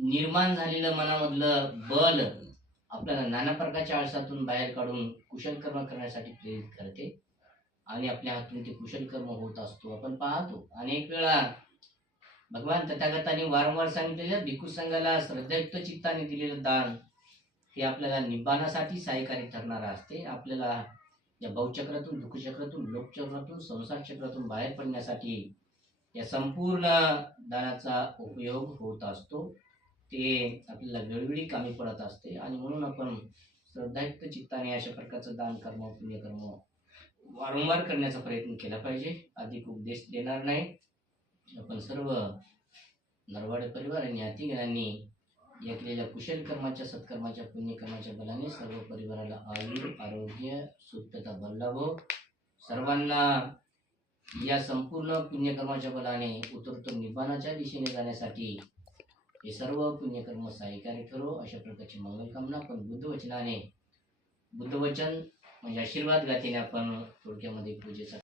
निर्माण झालेलं मनामधलं बल आपल्याला नाना प्रकारच्या आळसातून बाहेर काढून कुशल कर्म करण्यासाठी प्रेरित करते आणि आपल्या हातून ते कुशल कर्म होत असतो. आपण पाहतो अनेक वेळा भगवान तथागतांनी वारंवार सांगितलेलं भिक्खू संघाला श्रद्धायुक्त चित्ताने दिलेलं दान हे आपल्याला निब्बाणासाठी सहाय्यकारी ठरणार असते. आपल्याला या भवचक्रातून, दुःखचक्रातून, लोकचक्रातून, संसार चक्रातून बाहेर पडण्यासाठी या संपूर्ण दानाचा उपयोग होत असतो. ते आपल्याला वेळोवेळी कामी पडत असते आणि म्हणून आपण श्रद्धायुक्त चित्ताने अशा प्रकारचं दान कर्म, पुण्यकर्म वारंवार करण्याचा प्रयत्न केला पाहिजे. अधिक उपदेश देणार नाही. आपण सर्व नरवाडे परिवार आणि ज्ञातिगणांनी या केलेल्या कुशल कर्माच्या, सत्कर्माच्या, पुण्यकर्माच्या बलाने सर्व परिवाराला आयुर, आरोग्य, सुखता बल लाभो. सर्वांना या संपूर्ण पुण्यकर्माच्या बलाने उत्तरोत्तर निब्बाणाच्या दिशेने जाण्यासाठी हे सर्व पुण्यकर्म सहाय्यकारी ठरो. अशा प्रकारची मंगलकामना आपण बुद्धवचनाने, बुद्धवचन म्हणजे आशीर्वाद गाथेने आपण थोडक्यामध्ये पूजेचा